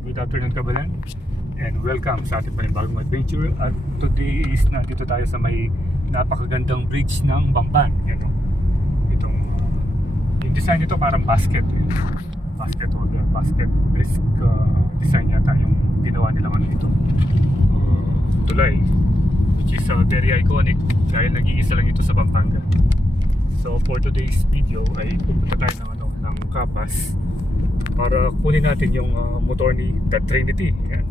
Good afternoon, Kabalan, and welcome sa ating panibagong adventure. At today is nandito tayo sa may napakagandang bridge ng Bamban. Yan, no? Itong yung design nito parang basket, basket holder, basket risk design yata yung ginawa nila dito. Tulay, which is very iconic dahil nag-iisa lang ito sa Pampanga. So for today's video ay pupunta tayo ng Capas para kunin natin yung motor ni The Trinity. Yan.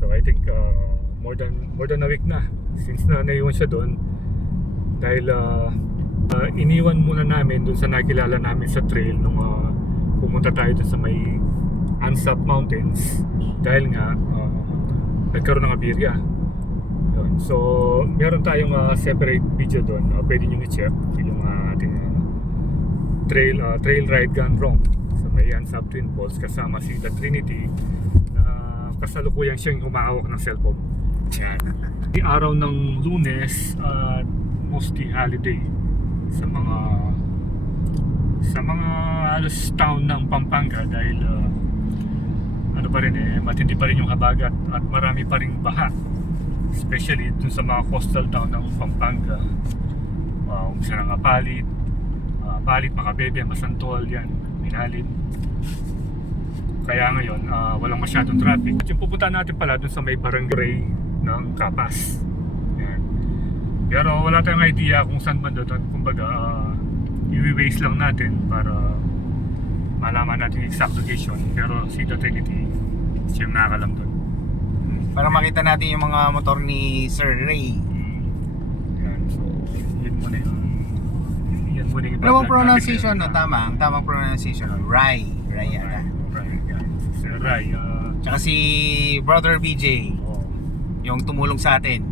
So I think more than a week na since na naiwan siya doon dahil iniwan muna namin doon sa nakilala namin sa trail nung pumunta tayo doon sa may Ansap Mountains dahil nga nagkaroon ng aberya. So meron tayong separate video doon, pwede nyo i-check yung ating trail ride gone wrong sa may Ansap Twin Falls kasama si The Trinity na kasalukuyan siyang humahawak ng cellphone. Yan. Di araw ng Lunes at mostly holiday sa mga halos town ng Pampanga dahil ano pa rin matindi pa rin yung habagat at marami pa ring baha, especially dun sa mga coastal town ng Pampanga. Umpisa ng Palit, Macabebe, Masantol, yan, Minalin. Kaya ngayon walang masyadong traffic. At yung pupunta natin pala dun sa may barangay ng Capas. Yan. Pero wala tayong idea kung saan man doon. Kumbaga i-waste lang natin para malaman natin yung exact location. Pero si The Trinity siya yung nakakalam doon. Para makita natin yung mga motor ni Sir Ray. Yan, so yun muna yung Ano bang pronunciation na tama? Ang tamang pronunciation Ray. Ray yata. Ray, yan. Sir Ray. Tsaka si Brother BJ, yung tumulong sa atin.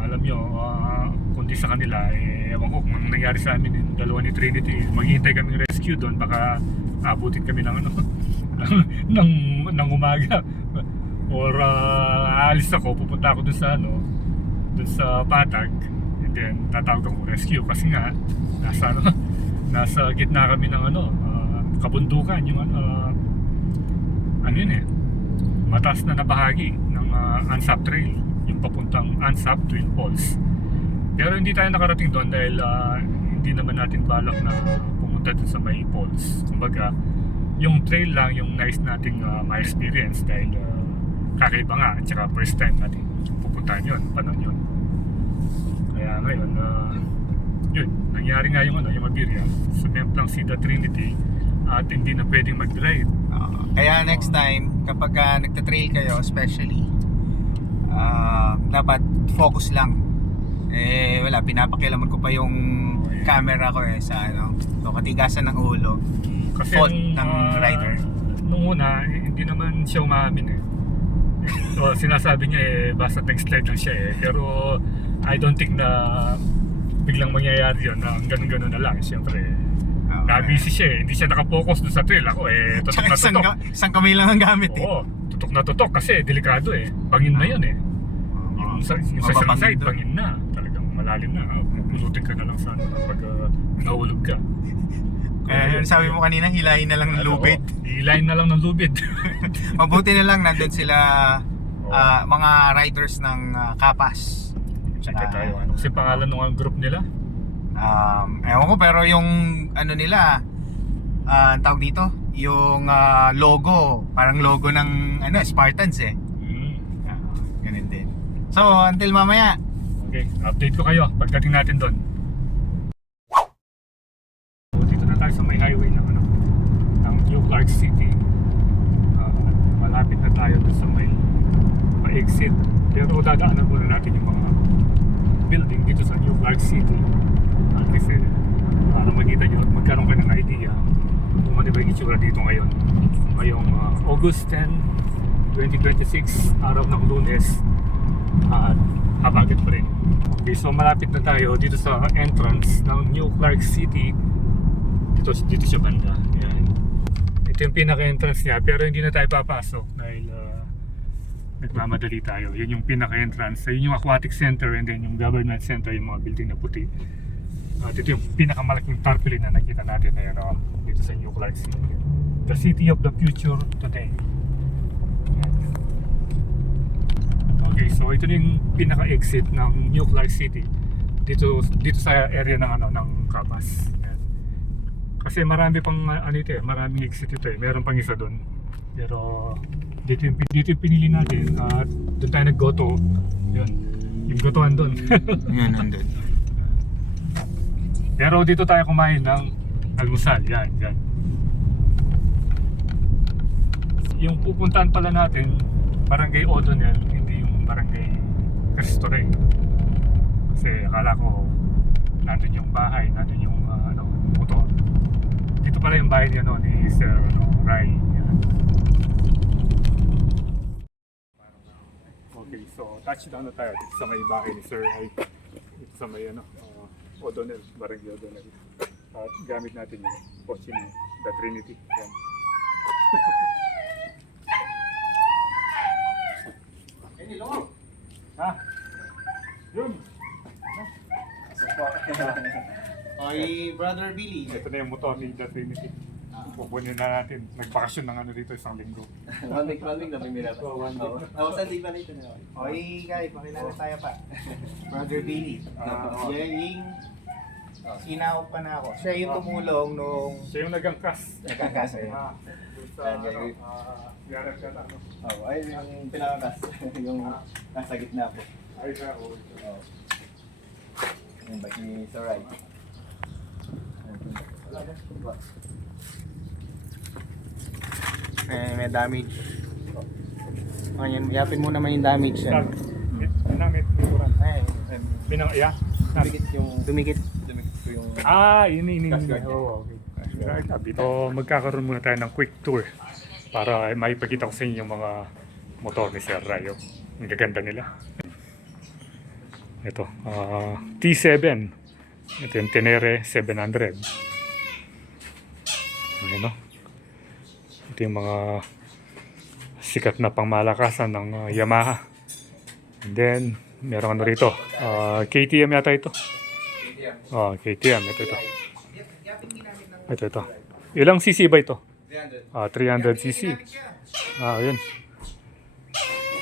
Alam nyo, kundi sa kanila, ewan ko kung nangyari sa amin yung dalawa ni Trinity, maghihintay kaming rescue doon, baka abutin kami ng ng umaga. Or aalis ako, pupunta ako doon sa Patag, and then tatawag akong rescue kasi nga nasa gitna kami ng kabundukan, yung mataas na bahagi ng Ansap Trail, yung papuntang Ansap Twin Falls. Pero hindi tayo nakarating doon dahil hindi naman natin balak na pumunta doon sa may falls. Kumbaga, yung trail lang yung nice nating ma-experience dahil kakaiba nga at saka first time natin pupuntahan yun, panon yun. Kaya ngayon yun, nangyari nga yung aberya. Sumemplang si The Trinity at hindi na pwedeng mag-drive. Kaya next time kapag nagta-trail kayo especially, dapat focus lang. Wala, pinapakialaman ko pa yung camera ko sa so katigasan ng ulo. Kasi fault ng rider. Nung una, hindi naman siya umamin So sinasabi niya basta nag-slide lang siya pero I don't think na biglang mangyayari yun na ganun-ganun na lang. Siyempre busy siya hindi siya nakapokus doon sa trail. Ako tutok na tutok. Isang kamay lang ang gamit Oo, tutok na tutok kasi delikado bangin na yun yung sa isang side bangin na talagang malalim na. Pulutin ka na lang sana pag nahulog ka. Kaya sabi mo kanina, hilahin na lang ng lubid. Hilahin na lang ng lubid. Mabuti na lang nandun sila mga riders ng Capas. Check tayo. Ano kasi pangalan ng group nila? Ewan ko, pero yung nila, tawag dito, yung logo, parang logo ng Spartans ganun din. So, until mamaya. Okay, update ko kayo pagdating natin doon. Dito na tayo sa may highway ng New Clark City. Malapit na tayo doon sa may exit. Pero dadaanan muna natin yung mga building dito sa New Clark City. Kasi para makita nyo at magkaroon ka ng idea kung ano ba yung itsura dito ngayon. Ngayong August 10, 2026, araw ng Lunes. At habagat pa rin. Okay, so malapit na tayo dito sa entrance ng New Clark City. Dito siya banda. Yan. Ito yung pinaka-entrance niya pero hindi na tayo papasok dahil nagmamadali tayo. Yun yung pinaka-entrance. Yun yung aquatic center and then yung government center, yung mga building na puti. At ito yung pinakamalaking tarpaulin na nakita natin dito sa New Clark City. The city of the future today. Okay, so ito na yung pinaka-exit ng New Clark City. Dito sa area ng ng Cabas. Yan. Kasi marami pang maraming exit ito eh. Meron pang isa doon. Pero dito yung pinili natin at doon tayo nag-goto. Yun. Yung gotohan doon. Yan, nandun. Pero dito tayo kumain ng almusal. Yan. Yung pupuntahan pala natin, Barangay O'Donnell, hindi yung Barangay Cristo Rey. Kasi akala ko nandun yung bahay, nandun yung motor. Dito pala yung bahay ni Sir Rai. Yan. Okay, so touchdown na tayo dito sa may bahay ni Sir Rai. Dito sa may O'Donnell, Barangay O'Donnell. At gamit natin yung kotse ni The Trinity. Yan. Ha? Yun. Oy, Brother Billy. Ito na yung motor ni The Trinity. Pupunin na natin. Nagbakasyon ng dito isang linggo. One week na may nila pa. So, 1 week. Saan di ba nito na? Oy, guys, makilala tayo pa. Brother Billy. Yan yung sinaup pa na ako. Siya yung tumulong nung Siya yung nagangkas. nagkakasa yun. Doon sa Garap ka na. Ay, yung pinakakas. Yung nasa gitna po. Ay, siya. Yung bike ni Sir Rai. May damage. Ayan, yapin mo naman yung damage yan. Pinamit. Pinamit. Ay, Yeah. dumikit. Dumikit ko yung... Ini. Oo, okay. Right, dito magkakaroon muna tayo ng quick tour para maipakita ko sa inyo yung mga motor ni Sir Rayo. Ang gaganda nila. Ito, T7. Ito yung Tenere 700. Ayan, ito yung mga sikat na pangmalakasan ng Yamaha. And then, meron rito. KTM yata ito. KTM. Ito. Ilang cc ba ito? 300 cc. Yun.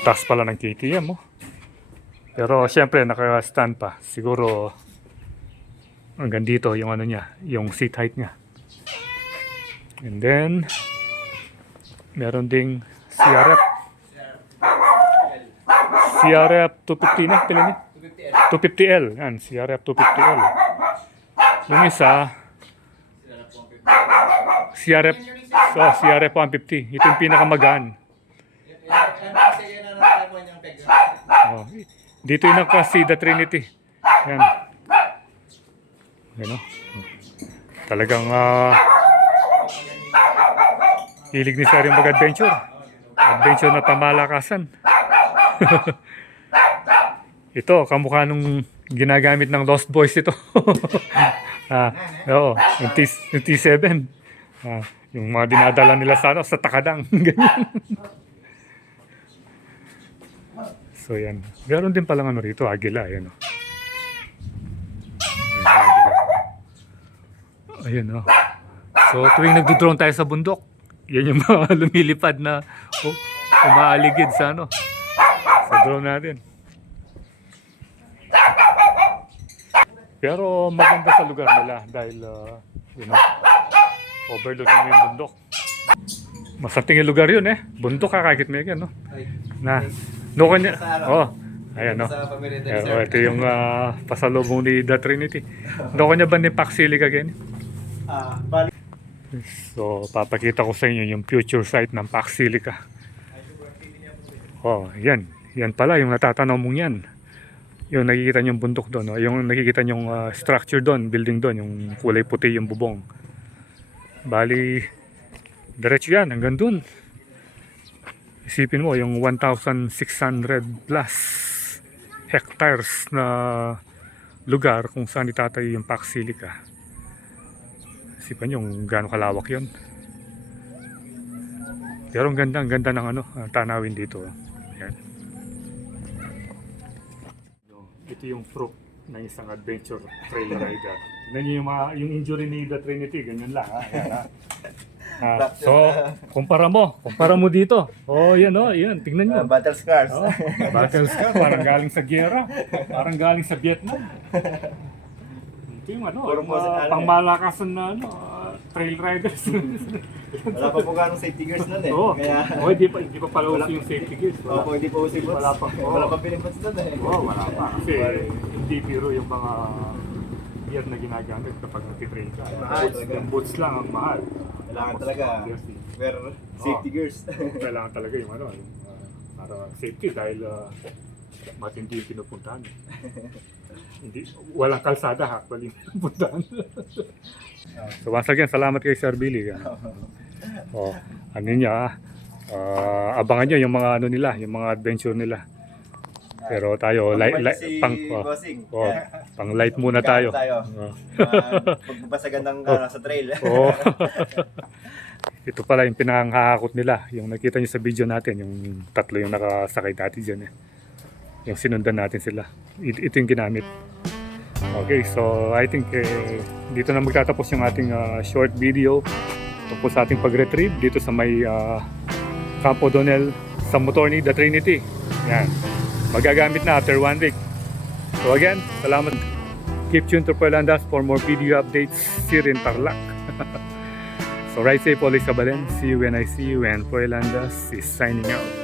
Taas pala ng KTM, Pero syempre naka-stand pa. Siguro hanggang dito yung niya, yung seat height niya. And then meron ding CRF 250 na, pila niya? 250L. Yan, CRF 250L. Yung isa CRF 150. Ito yung pinakamagaan. Dito yung nakasi The Trinity. Yan. Yan, talagang hilig ni Sir yung mag-adventure. Adventure na pamalakasan. Ito, kamukha nung ginagamit ng Lost Boys ito. Oo, yung T7. Yung mga dinadala nila sa Takadang. Ganyan. So yan. Meron din palang rito, Agila. Ayan, Ayan, So tuwing nagdo-drone tayo sa bundok, yan yung mga lumilipad na umaaligid sa sa drone natin. Pero maganda sa lugar nila dahil overlook mo yung bundok. Masating yung lugar yun bundok kakakit mo yan na kanya. Ayan Sa pamilya ni Sir. ito yung pasalubong ni The Trinity. Kanya ba ni Paxili kagani? Bali. So papakita ko sa inyo yung future site ng Paxilica. Yan. Yan pala yung natatanaw mong yan. Yung nakikita nyo yung bundok doon, yung nakikita nyo yung structure doon, building doon, yung kulay puti yung bubong. Bali, diretso yan, hanggang doon. Isipin mo, yung 1,600 plus hectares na lugar kung saan itatayo yung Paxilica. Isipin nyo kung gaano kalawak yun. Pero ang ganda ng tanawin dito. Yan. Ito yung proof ng isang adventure trail rider. Tignan nyo yung injury ni The Trinity, ganyan lang. Ayan, So, kumpara mo dito. Oh, yan oh, yan, tingnan nyo. Battle scars. Oh, battles ka, parang galing sa giyera. Parang galing sa Vietnam. Ito yung ano, Puro po sa- pangmalakasan na ano, trail riders. Wala pa po ganong safety gears nun eh. Oo. Kaya, Oh, hindi pa pala uso yung safety gears. opo, hindi po usay boots. Wala pa. Wala pa pinipots nun eh. Oo, wala pa. Kasi hindi biro yung mga gear na ginagamit kapag nag-trail ka. Mahal Boots, talaga. yung boots lang ang mahal. Kailangan Tapos, talaga. obviously, Wear safety gears. kailangan talaga yung ano, yung, para safety dahil matindi yung pinupuntahan. Hindi, walang kalsada ha, walang pinupuntahan. So once again, salamat kay Sir Billy. Oh, ano niya, abangan niyo yung mga ano nila, yung mga adventure nila. Pero tayo, Si Bossing. pang light muna tayo. Oh. Pagbasagan ng sa trail. Oo. Ito pala yung pinanghahakot nila. Yung nakita nyo sa video natin, yung tatlo yung nakasakay dati dyan. Yung sinundan natin sila. Ito yung ginamit. Okay, so I think dito na magtatapos yung ating short video tungkol sa ating pag-retrieve dito sa may Campo Donel sa motor ni The Trinity. Yan. Magagamit na after 1 week. So again, salamat. Keep tuned to Poelandas for more video updates here in Tarlac. So ride safe always, Kabalen. See you when I see you, and Poelandas is signing out.